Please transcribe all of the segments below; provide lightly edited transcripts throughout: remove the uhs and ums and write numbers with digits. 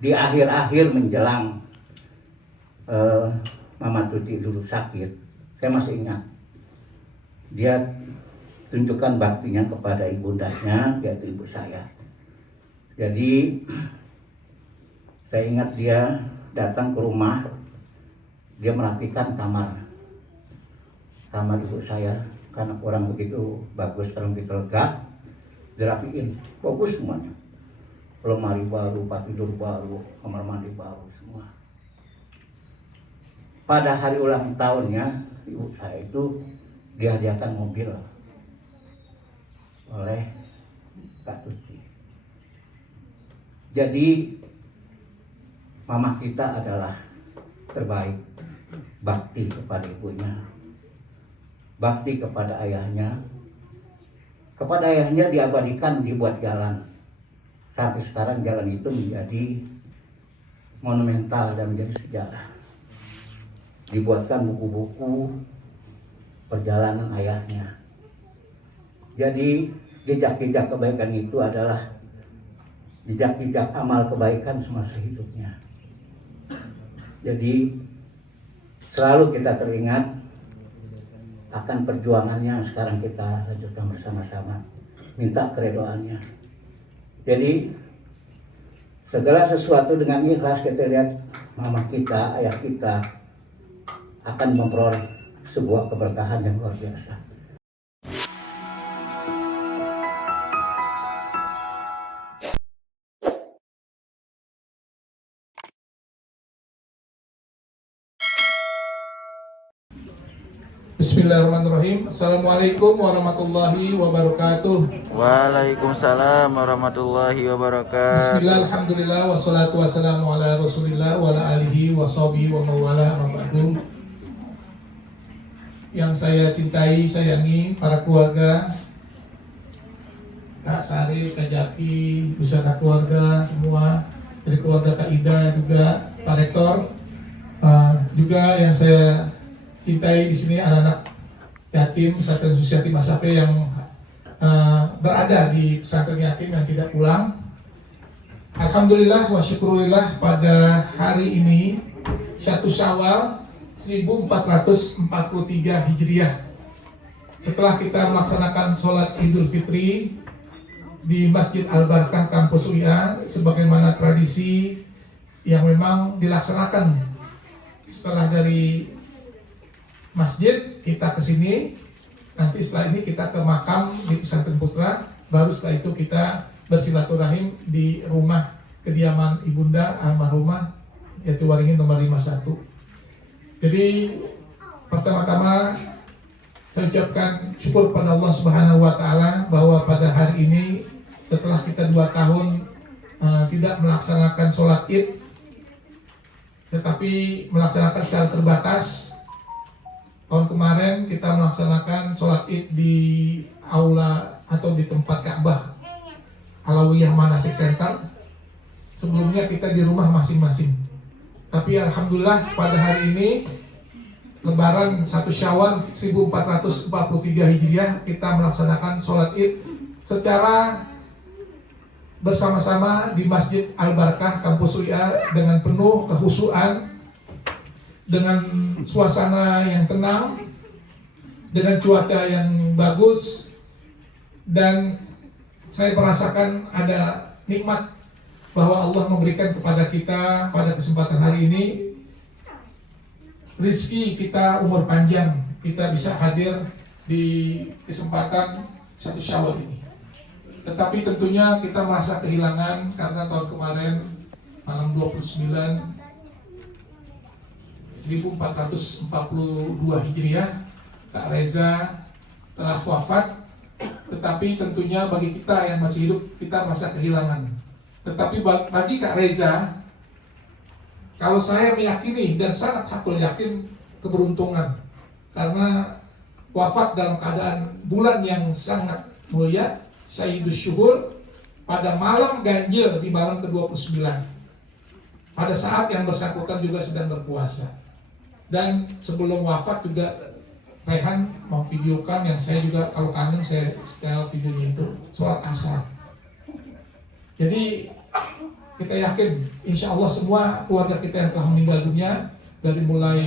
di akhir-akhir menjelang Mama Tuti dulu sakit, saya masih ingat dia tunjukkan baktinya kepada ibundanya, yaitu ibu saya. Jadi saya ingat dia datang ke rumah, dia merapikan kamar ibu saya karena kurang begitu bagus, kurang begitu lega, dirapiin bagus semuanya, lemari baru, tempat tidur baru, kamar mandi baru semua. Pada hari ulang tahunnya ibu saya itu dihadiahkan mobil oleh Kak Tuti. Jadi mama kita adalah terbaik, bakti kepada ibunya, bakti kepada ayahnya. Kepada ayahnya diabadikan, dibuat jalan. Sampai sekarang jalan itu menjadi monumental dan menjadi sejarah. Dibuatkan buku-buku perjalanan ayahnya. Jadi jejak-jejak kebaikan itu adalah jejak-jejak amal kebaikan semasa hidupnya. Jadi selalu kita teringat akan perjuangannya yang sekarang kita lanjutkan bersama-sama. Minta keredoannya. Jadi segala sesuatu dengan ikhlas kita lihat mama kita, ayah kita akan memperoleh sebuah keberkahan yang luar biasa. Bismillahirrahmanirrahim. Assalamualaikum warahmatullahi wabarakatuh. Waalaikumsalam warahmatullahi wabarakatuh. Bismillah, alhamdulillah, wassalatu wassalamu ala rasulillah wa ala alihi wa sahbihi wa mawala ma'badu. Yang saya cintai, sayangi para keluarga, Kak Sari, Kak Jaki, beserta keluarga semua, dari keluarga Kak Ida juga, Pak Rektor, juga yang saya cintai di sini anak-anak yatim pesantren Susiati Masape yang berada di pesantren yatim yang tidak pulang. Alhamdulillah wa syukurillah, pada hari ini 1 Syawal 1443 Hijriah, setelah kita melaksanakan sholat Idul Fitri di Masjid Al-Barkah Kampus UIA sebagaimana tradisi yang memang dilaksanakan. Setelah dari masjid kita ke sini, nanti setelah ini kita ke makam di Pesantren Putra, baru setelah itu kita bersilaturahim di rumah kediaman ibunda almarhumah yaitu Waringin nomor 51. Jadi pertama-tama saya ucapkan syukur pada Allah Subhanahu wa taala bahwa pada hari ini setelah kita 2 tahun tidak melaksanakan sholat Id, tetapi melaksanakan secara terbatas. Tahun kemarin kita melaksanakan sholat Id di aula atau di tempat Ka'bah Alawiyah Manasik Center. Sebelumnya kita di rumah masing-masing. Tapi alhamdulillah pada hari ini Lebaran 1 Syawal 1443 Hijriah kita melaksanakan sholat Id secara bersama-sama di Masjid Al-Barkah Kampus UIA dengan penuh kehusuan, dengan suasana yang tenang, dengan cuaca yang bagus, dan saya merasakan ada nikmat bahwa Allah memberikan kepada kita pada kesempatan hari ini rezeki kita umur panjang, kita bisa hadir di kesempatan 1 Syawal ini. Tetapi tentunya kita merasa kehilangan karena tahun kemarin malam 29 1442 Hijriah Kak Reza telah wafat. Tetapi tentunya bagi kita yang masih hidup kita merasa kehilangan. Tetapi bagi Kak Reza, kalau saya meyakini dan sangat hakul yakin keberuntungan, karena wafat dalam keadaan bulan yang sangat mulia, Sayyidus Syuhur, pada malam ganjil di malam ke-29, pada saat yang bersangkutan juga sedang berpuasa. Dan sebelum wafat juga Rehan mau videokan, yang saya juga kalau kangen saya setel videonya itu sholat asar. Jadi kita yakin insya Allah semua keluarga kita yang telah meninggal dunia, dari mulai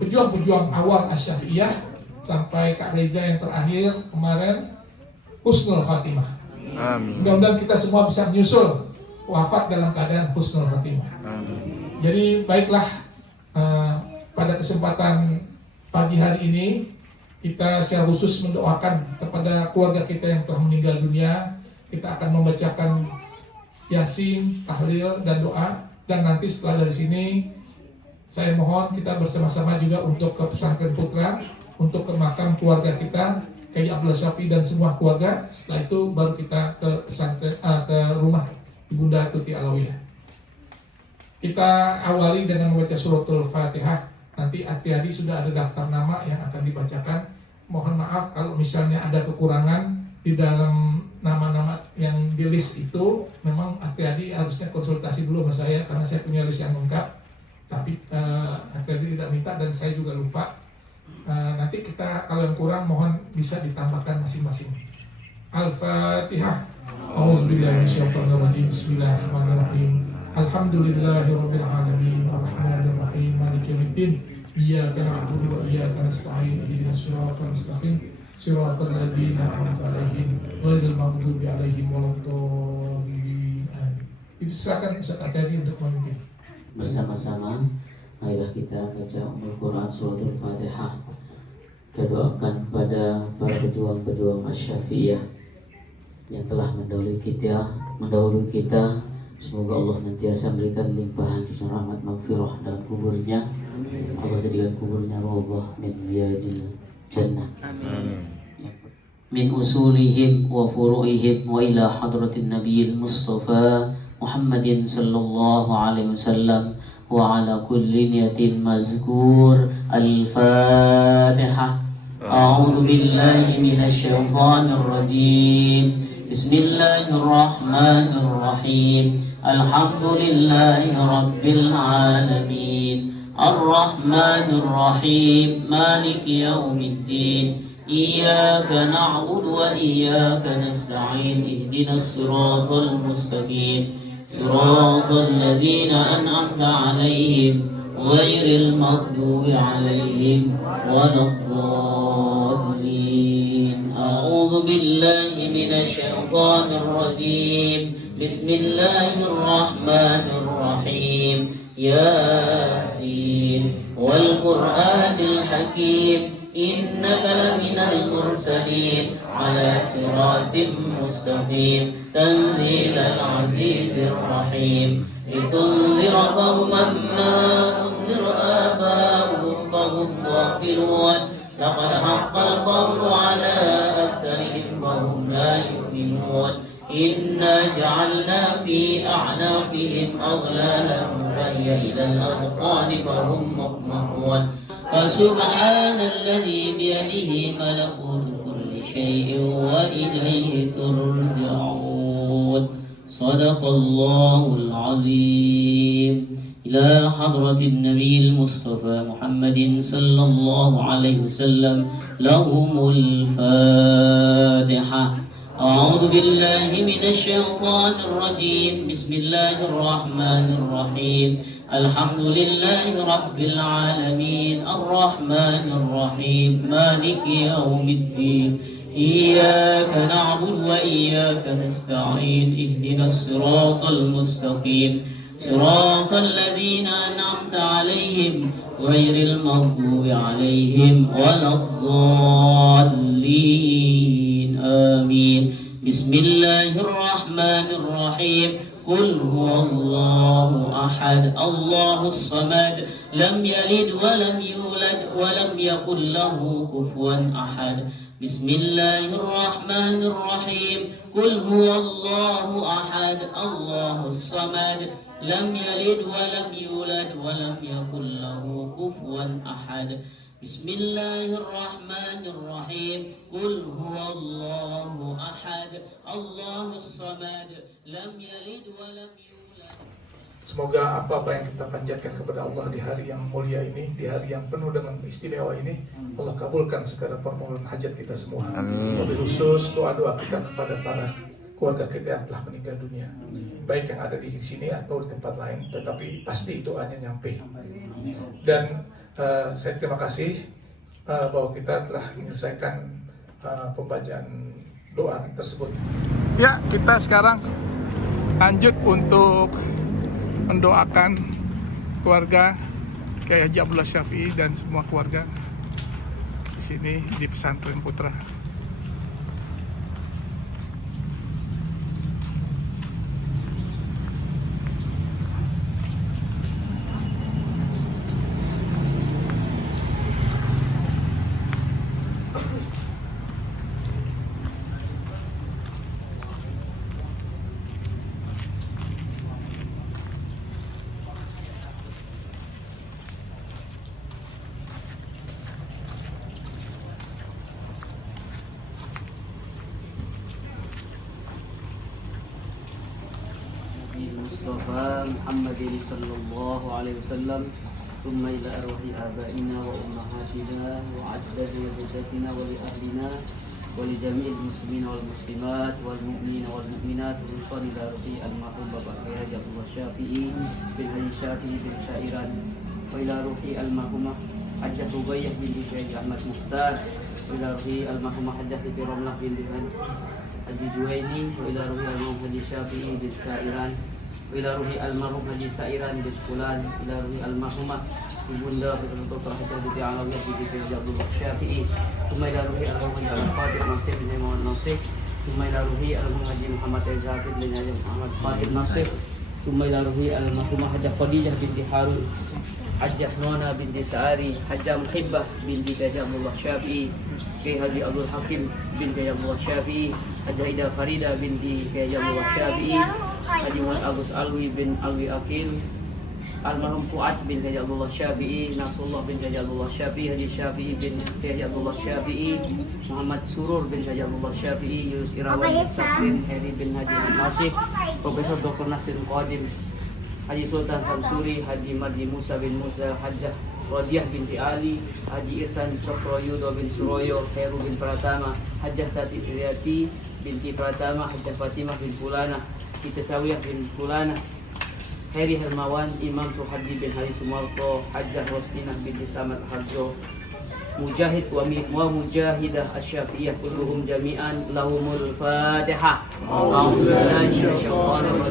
pejuang-pejuang awal Asy-Syafi'iyah sampai Kak Reza yang terakhir kemarin, husnul khatimah. Amin. Mudah-mudahan kita semua bisa menyusul wafat dalam keadaan husnul khatimah. Amin. Jadi baiklah, pada kesempatan pagi hari ini kita secara khusus mendoakan kepada keluarga kita yang telah meninggal dunia. Kita akan membacakan Yasin, tahlil, dan doa. Dan nanti setelah dari sini saya mohon kita bersama-sama juga untuk ke pesantren Putra, untuk ke makam keluarga kita, Kiai Abdullah Syafi dan semua keluarga. Setelah itu baru kita ke pesantren, ke rumah Ibunda Tuti Alawiyah. Kita awali dengan membaca suratul Fatihah. Nanti hati-hati sudah ada daftar nama yang akan dibacakan. Mohon maaf kalau misalnya ada kekurangan di dalam nama-nama yang di list itu. Memang hati-hati harusnya konsultasi dulu sama saya karena saya punya list yang lengkap. Tapi hati-hati tidak minta dan saya juga lupa. Nanti kita kalau yang kurang mohon bisa ditambahkan masing-masing. Al-Fatihah. A'udzubillahi minasyaitonirrajim. Bismillahirrahmanirrahim. Alhamdulillahirabbil alamin arrahmanir rahim maliki yaumiddin iyyaka na'budu wa iyyaka nasta'in ihdinas siratal mustaqim siratal ladzina an'amta 'alaihim ghairil maghdubi 'alaihim waladdallin. Silakan Ustaz Adi untuk memimpin. Bersama-sama marilah kita baca Ummul Quran suratul Fatihah. Kita doakan pada para pejuang-pejuang Asy-Syafi'iyah yang telah mendahului kita. Semoga Allah nantiasa memberikan limpahan cucuran rahmat maghfirah dalam kuburnya. Allah jadikan kuburnya rawdah min riyadil jannah. Amin. Min usulihim wa furu'ihim wa ila hadratin nabiyil mustafa Muhammadin sallallahu alaihi wasallam wa ala kulli niyatin mazkur. Al-Fatihah. A'udzu billahi minasy syaithanir rajim. Bismillahirrahmanirrahim. Alhamdulillahi rabbil alamin. Ar-Rahmanir Rahim. Maliki yaumiddin. Iyyaka na'budu wa iyyaka nasta'in. Ihdinas siratal mustaqim. Siratal ladzina an'amta 'alaihim ghairil maghdubi 'alaihim waladdallin. A'udzu billahi minasy syaithanir rajim. Bismillahirrahmanirrahim. Yasin wal Qur'anil Hakim. Innaka laminal mursalin ala siratim mustaqim. Tanzilal azizir rahim. Litunzira qauman ma unzira aba'uhum fahum ghafilun. Laqad haqqal qawlu ala aktsarihim fahum la yu'minun. Inna ja'alna fi a'naqihim aghlalan fahiya ilal adqani fahum muqmahun. Fasubhanalladzi biyadihi malakutu kulli syai'in wa ilayhi turja'un. Sadaqallahul azim. Ila hadratin nabiyil mustafa Muhammadin sallallahu alaihi wasallam. Lahumul Fatihah. أعوذ بالله من الشيطان الرجيم. بسم الله الرحمن الرحيم. الحمد لله رب العالمين. الرحمن الرحيم. مالك يوم الدين. إياك نعبد وإياك نستعين. اهدنا الصراط المستقيم. صراط الذين أنعمت عليهم غير المغضوب عليهم ولا الضالين. آمين. بسم الله الرحمن الرحيم. قل هو الله أحد الله الصمد لم يلد ولم يولد ولم يكن له كفوا أحد. بسم الله الرحمن الرحيم. قل هو الله أحد الله الصمد لم يلد ولم يولد ولم يكن له كفوا أحد. بسم الله الرحمن الرحيم. قل هو الله أحد الله الصمد لم يلد ولم يولد. Semoga apa-apa yang kita panjatkan kepada Allah di hari yang mulia ini, di hari yang penuh dengan istimewa ini, Allah kabulkan segala permohonan hajat kita semua. Amin. Lebih khusus doa-doa kita kepada para keluarga kita yang telah meninggal dunia, baik yang ada di sini atau di tempat lain, tetapi pasti itu hanya nyampe. Dan saya terima kasih bahwa kita telah menyelesaikan pembacaan doa tersebut. Ya, kita sekarang lanjut untuk mendoakan keluarga Kiai Haji Abdullah Syafi'i dan semua keluarga di sini di Pesantren Putra. المصطفى محمد صلى الله عليه وسلم ثم إلى أرواح آبائنا وأمهاتنا وعدد وجدتنا ولأهلنا ولجميع المسلمين والمسلمات والمؤمنين والمؤمنات خصوصا إلى روح المرحوم Bapak Kiai Haji Abdullah Syafi'i bin Haji Syafi'i bin Sairan وإلى روح المرحومة Hajjah Rubaiyah binti Kiai Ahmad Mukhtar وإلى روح المرحومة Hajjah Siti Romlah binti Haji Juwaini وإلى روح المرحوم Haji Syafi'i bin Sairan ila ruhi almarhum Haji Sairan bin Fulan, ila ruhi almarhumah Ibunda Dr. Hajjah Binti Alawiyah binti Kiai Abdullah Syafi'i, thumma ila ruhi almarhum Haji Al-Fatih Nasir bin Muhammad Nasir, thumma ila ruhi almarhum Haji Muhammad Zahid bin Haji Muhammad Fahid Nasir, thumma ila ruhi almarhumah Hajjah Khadijah binti Harun, Hajjah Nona binti Sa'ari, Hajjah Muhibbah binti Kiai Abdullah Syafi'i, Kiai Haji Abdul Hakim bin Kiai Abdullah Syafi'i, Hajjah Ida Farida binti Kiai Abdullah Syafi'i, Haji Muhammad Agus Alwi bin Alwi Akil, almarhum Fuad bin Kiai Abdullah Syafi'i, Nasrullah bin Kiai Abdullah Syafi'i, Haji Syafi'i bin Kiai Abdullah Syafi'i, Muhammad Surur bin Kiai Abdullah Syafi'i, Yunus Irawan bin Sakrin, Heri bin Haji Nasih, Profesor Dr. Nasir Qadim, Haji Sultan Samsuri, Haji Marji Musa bin Musa, Hajjah Rodiah binti Ali, Haji Irsan Cokroyudo bin Suroyo, Heru bin Pratama, Hajjah Tati Sriati binti Pratama, Hajjah Fatimah bin Fulana, Siti Sawiyah bin Fulana, Heri Hermawan, Imam Suhadi bin Hari Sumarto, Hajjah Rostinah binti Samad Harjo, Mujahid wa Mujahidah Asy-Syafi'iyah kulluhum jami'an lahumul Fatihah.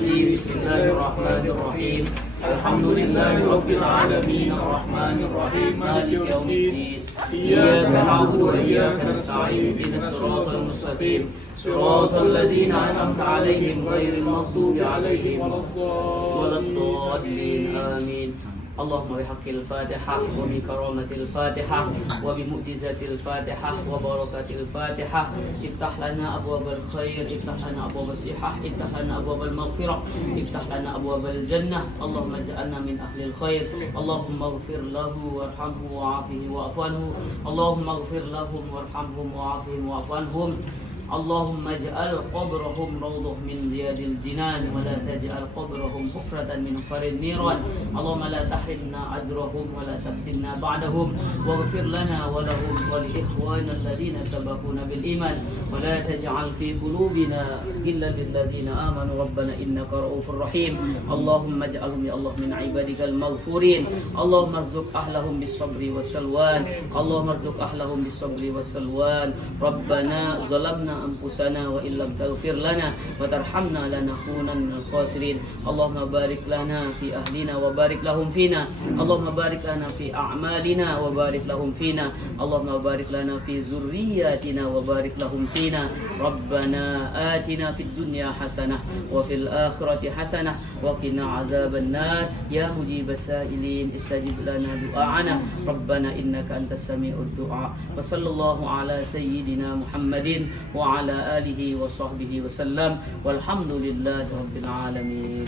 Bismillahirrahmanirrahim. Alhamdulillahi rabbil alamin arrahmanir rahim maliki yaumiddin. Iyyaka na'budu wa iyyaka nasta'in ihdinas siratal mustaqim. Siratal ladzina an'amta 'alaihim ghairil maghdubi 'alaihim waladdallin. Amin. اللهم بحق الفاتحة وبكرامة الفاتحة وبمعجزة الفاتحة وبركة الفاتحة افتح لنا أبواب الخير، افتح لنا أبواب الصحة، افتح لنا أبواب المغفرة، افتح لنا أبواب الجنة. اللهم اجعلنا من أهل الخير. اللهم اغفر له وارحمه وعافه واعف عنه. اللهم اغفر لهم وارحمهم وعافهم واعف عنهم. اللهم اجعل قبرهم روضة من رياض الجنان ولا تجعل قبرهم حفرة من حفر النيران. اللهم لا تحرمنا أجرهم ولا تفتنا بعدهم واغفر لنا ولهم ولإخواننا الذين سبقونا بالإيمان ولا تجعل في قلوبنا إلا للذين آمنوا ربنا إنك رؤوف رحيم. اللهم اجعلهم يا الله من عبادك المغفورين. اللهم ارزق أهلهم بالصبر والسلوان. اللهم ارزق أهلهم بالصبر والسلوان. ربنا ظلمنا أنفسنا وإن لم تغفر لنا وترحمنا لنكونن من الخاسرين. اللهم بارك لنا في أهلنا وبارك لهم فينا. اللهم بارك لنا في أعمالنا وبارك لهم فينا. اللهم بارك لنا في ذرياتنا وبارك لهم فينا. ربنا آتنا في الدنيا حسنة وفي الآخرة حسنة وقنا عذاب النار. يا مجيب السائلين استجب لنا دعاءنا. ربنا إنك أنت السميع الدعاء. وصلى الله على سيدنا محمد وعلى آله وصحبه وسلم والحمد لله رب العالمين.